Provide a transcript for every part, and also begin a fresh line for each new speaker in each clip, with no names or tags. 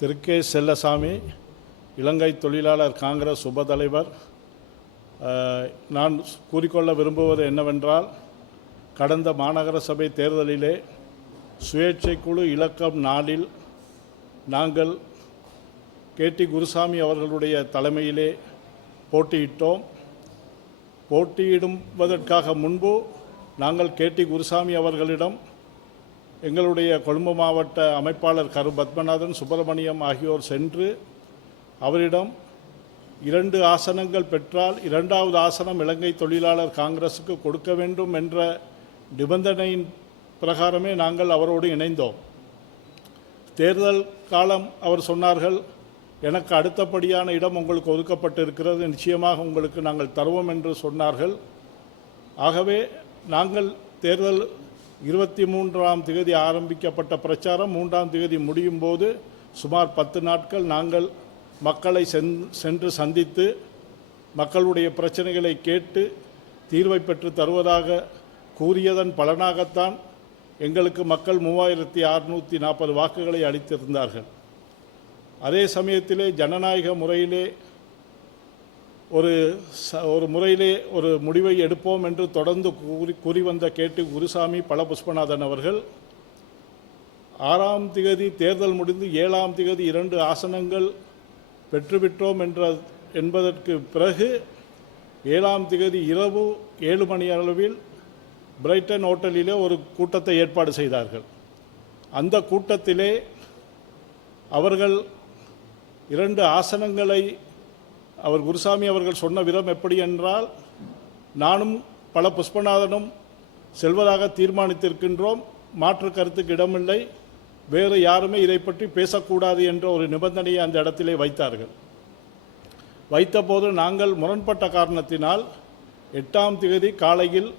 திருக்கே செல்லசாமி இலங்கை தொழிலாளர் காங்கிரஸ் உபதலைவர். தலைவர் நான் கூறிக்கொள்ள விரும்புவது என்னவென்றால் கடந்த மாநகர சபை தேர்தலிலே சுயேட்சை குழு இலக்கம் நாளில் நாங்கள் கேடி குருசாமி அவர்களுடைய தலைமையிலே போட்டியிட்டோம். போட்டியிடுவதற்காக முன்பு நாங்கள் கேடி குருசாமி அவர்களிடம் எங்களுடைய கொழும்பு மாவட்ட அமைப்பாளர் கரு பத்மநாதன் சுப்பிரமணியம் ஆகியோர் சென்று அவரிடம் இரண்டு ஆசனங்கள் பெற்றால் இரண்டாவது ஆசனம் இலங்கை தொழிலாளர் காங்கிரசுக்கு கொடுக்க வேண்டும் என்ற நிபந்தனையின் பிரகாரமே நாங்கள் அவரோடு இணைந்தோம். தேர்தல் காலம் அவர் சொன்னார்கள் எனக்கு அடுத்தபடியான இடம் உங்களுக்கு ஒதுக்கப்பட்டிருக்கிறது நிச்சயமாக உங்களுக்கு நாங்கள் தருவோம் என்று சொன்னார்கள். ஆகவே நாங்கள் தேர்தல் இருபத்தி மூன்றாம் திகதி ஆரம்பிக்கப்பட்ட பிரச்சாரம் மூன்றாம் திகதி முடியும் போது சுமார் பத்து நாட்கள் நாங்கள் மக்களை சென் சென்று சந்தித்து மக்களுடைய பிரச்சனைகளை கேட்டு தீர்வை பெற்று தருவதாக கூறியதன் பலனாகத்தான் எங்களுக்கு மக்கள் மூவாயிரத்தி அறுநூற்றி நாற்பது வாக்குகளை அளித்திருந்தார்கள். அதே சமயத்திலே ஜனநாயக முறையிலே ஒரு ச ஒரு முறையிலே ஒரு முடிவை எடுப்போம் என்று தொடர்ந்து கூறி கூறி வந்த கேட்டு குருசாமி பல புஷ்பநாதன் அவர்கள் ஆறாம் திகதி தேர்தல் முடிந்து ஏழாம் திகதி இரண்டு ஆசனங்கள் பெற்றுவிட்டோம் என்ற என்பதற்கு பிறகு ஏழாம் திகதி இரவு ஏழு மணி அளவில் பிரைட்டன் ஹோட்டலிலே ஒரு கூட்டத்தை ஏற்பாடு செய்தார்கள். அந்த கூட்டத்திலே அவர்கள் இரண்டு ஆசனங்களை அவர் குருசாமி அவர்கள் சொன்ன விதம் எப்படி என்றால் நானும் பல புஷ்பநாதனும் செல்வதாக தீர்மானித்திருக்கின்றோம். மாற்று கருத்துக்கு இடமில்லை. வேறு யாருமே இதை பற்றி பேசக்கூடாது என்ற ஒரு நிபந்தனையை அந்த இடத்திலே வைத்தார்கள். வைத்தபோது நாங்கள் முரண்பட்ட காரணத்தினால் எட்டாம் தேதி காலையில்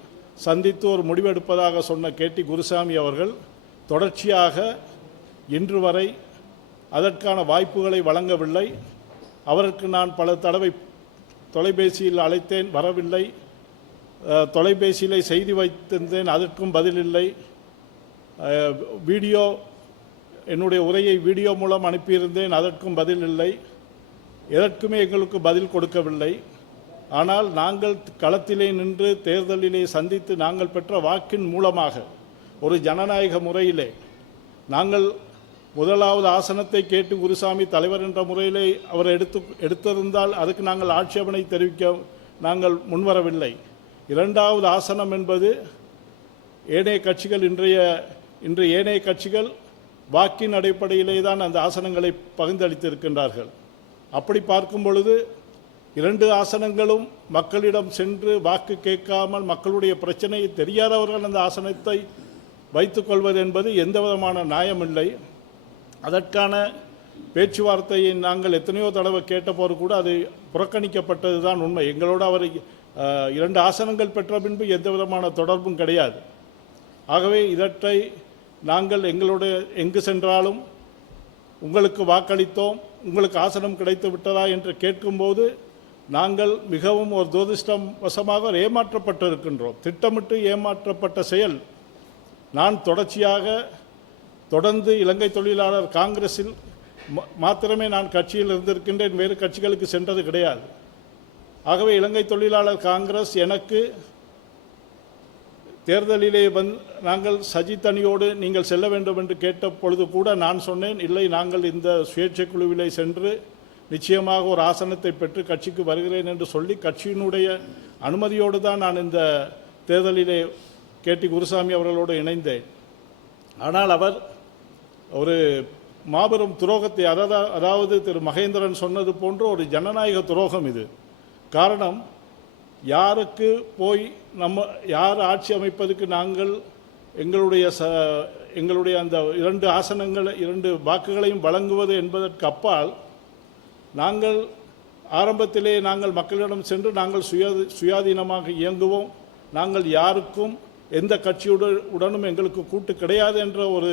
சந்தித்து ஒரு முடிவெடுப்பதாக சொன்ன கேட்டி குருசாமி அவர்கள் தொடர்ச்சியாக இன்று வரை அதற்கான வாய்ப்புகளை வழங்கவில்லை. அவருக்கு நான் பல தடவை தொலைபேசியில் அழைத்தேன் வரவில்லை. தொலைபேசியில் செய்தி வைத்திருந்தேன் அதற்கும் பதில் இல்லை வீடியோ என்னுடைய உரையை வீடியோ மூலம் அனுப்பியிருந்தேன் அதற்கும் பதில் இல்லை எதற்குமே எங்களுக்கு பதில் கொடுக்கவில்லை. ஆனால் நாங்கள் களத்திலே நின்று தேர்தலிலே சந்தித்து நாங்கள் பெற்ற வாக்கின் மூலமாக ஒரு ஜனநாயக முறையிலே நாங்கள் முதலாவது ஆசனத்தை கேட்டு குருசாமி தலைவர் என்ற முறையிலே அவர் எடுத்து எடுத்திருந்தால் அதுக்கு நாங்கள் ஆட்சேபனை தெரிவிக்க நாங்கள் முன்வரவில்லை. இரண்டாவது ஆசனம் என்பது ஏனைய கட்சிகள் இன்றைய இன்று ஏனைய கட்சிகள் வாக்கின் அடிப்படையிலே தான் அந்த ஆசனங்களை பகிர்ந்தளித்திருக்கின்றார்கள். அப்படி பார்க்கும் பொழுது இரண்டு ஆசனங்களும் மக்களிடம் சென்று வாக்கு கேட்காமல் மக்களுடைய பிரச்சனையை தெரியாதவர்கள் அந்த ஆசனத்தை வைத்துக்கொள்வது என்பது எந்த விதமான நியாயமில்லை. அதற்கான பேச்சுவார்த்தையை நாங்கள் எத்தனையோ தடவை கேட்டபோது கூட அது புறக்கணிக்கப்பட்டது தான் உண்மை. எங்களோடு அவர் இரண்டு ஆசனங்கள் பெற்ற பின்பு எந்த விதமான தொடர்பும் கிடையாது. ஆகவே இதற்றை நாங்கள் எங்களுடைய எங்கு சென்றாலும் உங்களுக்கு வாக்களித்தோம் உங்களுக்கு ஆசனம் கிடைத்து விட்டதா என்று கேட்கும்போது நாங்கள் மிகவும் ஒரு துரதிருஷ்டம் வசமாக ஏமாற்றப்பட்டிருக்கின்றோம். திட்டமிட்டு ஏமாற்றப்பட்ட செயல். நான் தொடர்ச்சியாக தொடர்ந்து இலங்கை தொழிலாளர் காங்கிரஸில் மாத்திரமே நான் கட்சியில் இருந்திருக்கின்றேன். வேறு கட்சிகளுக்கு சென்றது கிடையாது. ஆகவே இலங்கை தொழிலாளர் காங்கிரஸ் எனக்கு தேர்தலிலே வந் நாங்கள் சஜித் அணியோடு நீங்கள் செல்ல வேண்டும் என்று கேட்ட பொழுது கூட நான் சொன்னேன் இல்லை நாங்கள் இந்த சுயேட்சை குழுவிலே சென்று நிச்சயமாக ஒரு ஆசனத்தை பெற்று கட்சிக்கு வருகிறேன் என்று சொல்லி கட்சியினுடைய அனுமதியோடு தான் நான் இந்த தேர்தலிலே கேட்டி குருசாமி அவர்களோடு இணைந்தேன். ஆனால் அவர் ஒரு மாபெரும் துரோகத்தை அதாவது அதாவது திரு மகேந்திரன் சொன்னது போன்ற ஒரு ஜனநாயக துரோகம் இது. காரணம் யாருக்கு போய் நம்ம யார் ஆட்சி அமைப்பதற்கு நாங்கள் எங்களுடைய ச எங்களுடைய அந்த இரண்டு ஆசனங்களை இரண்டு வாக்குகளையும் வழங்குவது என்பதற்கு அப்பால் நாங்கள் ஆரம்பத்திலே நாங்கள் மக்களிடம் சென்று நாங்கள் சுய சுயாதீனமாக இயங்குவோம். நாங்கள் யாருக்கும் எந்த கட்சியுடன் உடனும் எங்களுக்கு கூட்டு கிடையாது என்ற ஒரு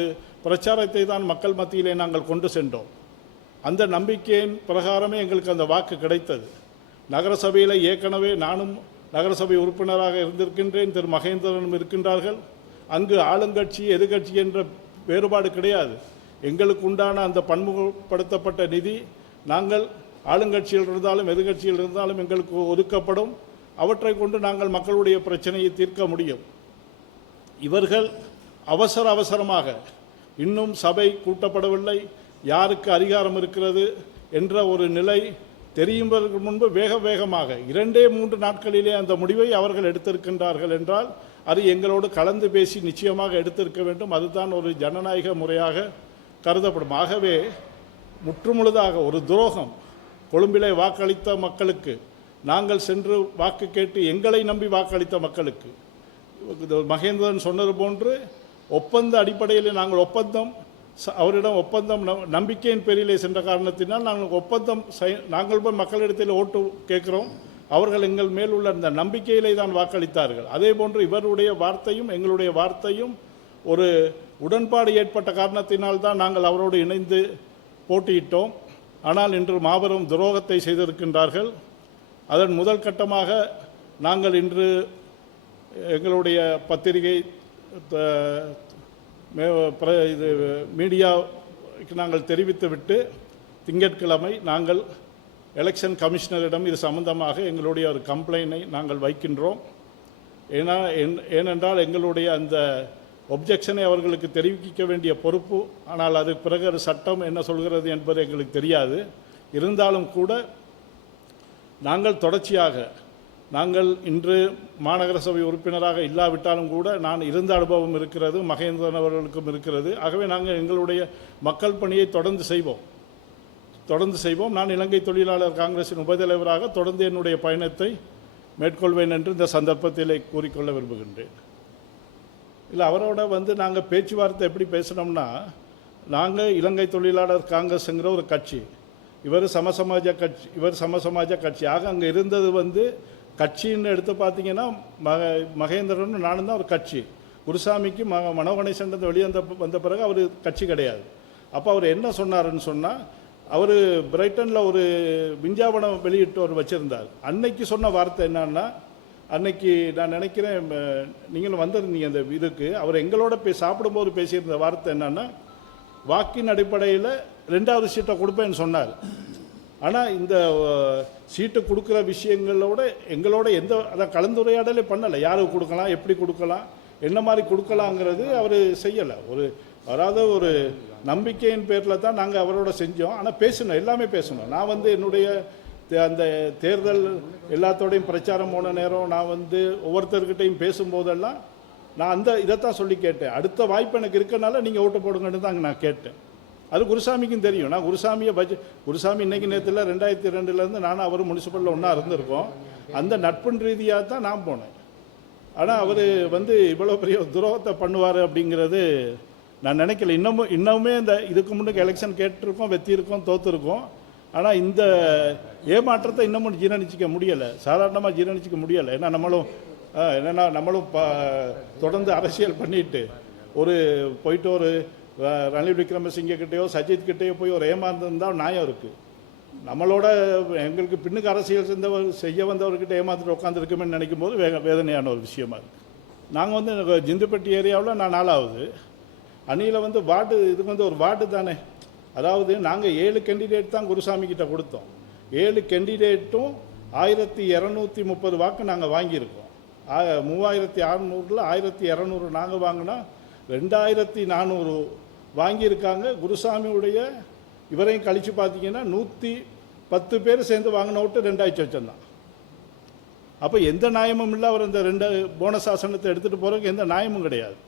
பிரச்சாரத்தை தான் மக்கள் மத்தியிலே நாங்கள் கொண்டு சென்றோம். அந்த நம்பிக்கையின் பிரகாரமே எங்களுக்கு அந்த வாக்கு கிடைத்தது. நகரசபையில் ஏற்கனவே நானும் நகரசபை உறுப்பினராக இருந்திருக்கின்றேன். திரு மகேந்திரனும் இருக்கின்றார்கள். அங்கு ஆளுங்கட்சி எதிர்கட்சி என்ற வேறுபாடு கிடையாது. எங்களுக்கு உண்டான அந்த பன்முகப்படுத்தப்பட்ட நிதி நாங்கள் ஆளுங்கட்சியில் இருந்தாலும் எதிர்கட்சியில் இருந்தாலும் எங்களுக்கு ஒதுக்கப்படும். அவற்றை கொண்டு நாங்கள் மக்களுடைய பிரச்சனையை தீர்க்க முடியும். இவர்கள் அவசர அவசரமாக இன்னும் சபை கூட்டப்படவில்லை. யாருக்கு அதிகாரம் இருக்கிறது என்ற ஒரு நிலை தெரியும்பதற்கு முன்பு வேக வேகமாக இரண்டே மூன்று நாட்களிலே அந்த முடிவை அவர்கள் எடுத்திருக்கின்றார்கள் என்றால் அது எங்களோடு கலந்து பேசி நிச்சயமாக எடுத்திருக்க வேண்டும். அதுதான் ஒரு ஜனநாயக முறையாக கருதப்படும். ஆகவே முற்றுமுழுதாக ஒரு துரோகம் கொழும்பிலே வாக்களித்த மக்களுக்கு நாங்கள் சென்று வாக்கு கேட்டு எங்களை நம்பி வாக்களித்த மக்களுக்கு மகேந்திரன் சொன்னது போன்று ஒப்பந்த அடிப்படையில் நாங்கள் ஒப்பந்தம் ச- அவரிடம் ஒப்பந்தம் ந- நம்பிக்கையின் பேரிலே சென்ற காரணத்தினால் நாங்கள் ஒப்பந்தம் செய்- நாங்கள் போய் மக்களிடத்தில் ஓட்டு கேட்குறோம். அவர்கள் எங்கள் மேல் உள்ள அந்த நம்பிக்கையிலே தான் வாக்களித்தார்கள். அதே போன்று இவருடைய வார்த்தையும் எங்களுடைய வார்த்தையும் ஒரு உடன்பாடு ஏற்பட்ட காரணத்தினால் தான் நாங்கள் அவரோடு இணைந்து போட்டியிட்டோம். ஆனால் இன்று மாபெரும் துரோகத்தை செய்திருக்கின்றார்கள். அதன் முதல் கட்டமாக நாங்கள் இன்று எங்களுடைய பத்திரிகை இது மீடியாவுக்கு நாங்கள் தெரிவித்துவிட்டு திங்கட்கிழமை நாங்கள் எலெக்ஷன் கமிஷனரிடம் இது சம்பந்தமாக எங்களுடைய ஒரு கம்ப்ளைனை நாங்கள் வைக்கின்றோம். ஏன்னா ஏனென்றால் எங்களுடைய அந்த ஒப்ஜெக்ஷனை அவர்களுக்கு தெரிவிக்க வேண்டிய பொறுப்பு ஆனால் அதுக்கு பிறகு ஒரு சட்டம் என்ன சொல்கிறது என்பது எங்களுக்கு தெரியாது. இருந்தாலும் கூட நாங்கள் தொடர்ச்சியாக நாங்கள் இன்று மாநகர சபை உறுப்பினராக இல்லாவிட்டாலும் கூட நான் இருந்த அனுபவம் இருக்கிறது மகேந்திரன் அவர்களுக்கும் இருக்கிறது. ஆகவே நாங்கள் எங்களுடைய மக்கள் பணியை தொடர்ந்து செய்வோம். தொடர்ந்து செய்வோம். நான் இலங்கை தொழிலாளர் காங்கிரசின் உபதலைவராக தொடர்ந்து என்னுடைய பயணத்தை மேற்கொள்வேன் என்று இந்த சந்தர்ப்பத்திலே கூறிக்கொள்ள விரும்புகின்றேன். இல்லை அவரோட வந்து நாங்கள் பேச்சுவார்த்தை எப்படி பேசினோம்னா நாங்கள் இலங்கை தொழிலாளர் காங்கிரஸுங்கிற ஒரு கட்சி இவர் சமசமாஜ கட்சி இவர் சமசமாஜ கட்சி. ஆக அங்கே இருந்தது வந்து கட்சின்னு எடுத்து பார்த்தீங்கன்னா மக மகேந்திரன் நானும் தான் ஒரு கட்சி. குருசாமிக்கு ம மனோகணேசன் வெளியே வந்த வந்த பிறகு அவர் கட்சி கிடையாது. அப்போ அவர் என்ன சொன்னாருன்னு சொன்னால் அவர் பிரைட்டனில் ஒரு விஞ்ஞாபனம் வெளியிட்டு அவர் வச்சுருந்தார். அன்னைக்கு சொன்ன வார்த்தை என்னன்னா அன்னைக்கு நான் நினைக்கிறேன் நீங்களும் வந்திருந்தீங்க அந்த இதுக்கு அவர் எங்களோட போய் சாப்பிடும்போது பேசியிருந்த வார்த்தை என்னன்னா வாக்கின் அடிப்படையில் ரெண்டாவது சீட்டை கொடுப்பேன்னு சொன்னார். ஆனால் இந்த சீட்டு கொடுக்குற விஷயங்களோட எங்களோட எந்த அதான் கலந்துரையாடலே பண்ணலை. யாருக்கு கொடுக்கலாம் எப்படி கொடுக்கலாம் என்ன மாதிரி கொடுக்கலாங்கிறது அவர் செய்யலை. ஒரு அதாவது ஒரு நம்பிக்கையின் பேரில் தான் நாங்கள் அவரோட செஞ்சோம். ஆனால் பேசணும் எல்லாமே பேசணும் நான் வந்து என்னுடைய தே- அந்த தேர்தல் எல்லாத்தோடையும் பிரச்சாரம் போன நேரம் நான் வந்து ஒவ்வொருத்தர்கிட்டையும் பேசும்போதெல்லாம் நான் அந்த இதைத்தான் சொல்லி கேட்டேன். அடுத்த வாய்ப்பு எனக்கு இருக்கனால நீங்கள் ஓட்டு போடுங்கன்னு தான் நான் கேட்டேன். அது குருசாமிக்கும் தெரியும். நான் குருசாமியை பட்ஜ குருசாமி இன்றைக்கி நேரத்தில் ரெண்டாயிரத்தி ரெண்டுலேருந்து நானும் அவரும் முனிசிபலில் ஒன்றா இருந்திருக்கோம். அந்த நட்பின் ரீதியாக தான் நான் போனேன். ஆனால் அவர் வந்து இவ்வளோ பெரிய துரோகத்தை பண்ணுவார் அப்படிங்கிறது நான் நினைக்கல. இன்னமும் இன்னமுமே இந்த இதுக்கு முன்னுக்கு எலெக்ஷன் கேட்டிருக்கோம் வெத்தியிருக்கோம் தோற்றுருக்கோம் ஆனால் இந்த ஏமாற்றத்தை இன்னமும் ஜீரணிச்சிக்க முடியலை. சாதாரணமாக ஜீரணிச்சிக்க முடியலை. ஏன்னா நம்மளும் ஆ, என்னன்னா நம்மளும் ப தொடர்ந்து அரசியல் பண்ணிட்டு ஒரு போயிட்டு ஒரு ரணில் விக்ரமசிங்க கிட்டேயோ சஜித் கிட்டேயோ போய் ஒரு ஏமாந்துருந்தால் நியாயம் இருக்குது நம்மளோட எங்களுக்கு பின்னுக்கு அரசியல் செஞ்சவர் செய்ய வந்தவர்கிட்ட ஏமாந்துட்டு உட்காந்துருக்குமே நினைக்கும் போது வே வேதனையான ஒரு விஷயமா இருக்குது நாங்கள் வந்து ஜிந்துப்பட்டி ஏரியாவில் நான் நாலாவது. அணியில் வந்து வார்டு இதுக்கு வந்து ஒரு வார்டு தானே. அதாவது நாங்கள் ஏழு கேண்டிடேட் தான் குருசாமி கிட்ட கொடுத்தோம். ஏழு கேண்டிடேட்டும் ஆயிரத்தி இரநூத்தி முப்பது வாக்கு நாங்கள் வாங்கியிருக்கோம். மூவாயிரத்தி அறநூறில் ஆயிரத்தி இரநூறு நாங்கள் வாங்கினா ரெண்டாயிரத்தி நானூறு வாங்கியிருக்காங்க. குருசாமியுடைய இவரையும் கழித்து பார்த்தீங்கன்னா நூற்றி பத்து பேர் சேர்ந்து வாங்கின விட்டு ரெண்டாயிரத்தி வச்சிருந்தான். அப்போ எந்த நியாயமும் இல்லை அவர் இந்த ரெண்டு போனஸ் ஆசனத்தை எடுத்துகிட்டு போகிறதுக்கு எந்த நியாயமும் கிடையாது.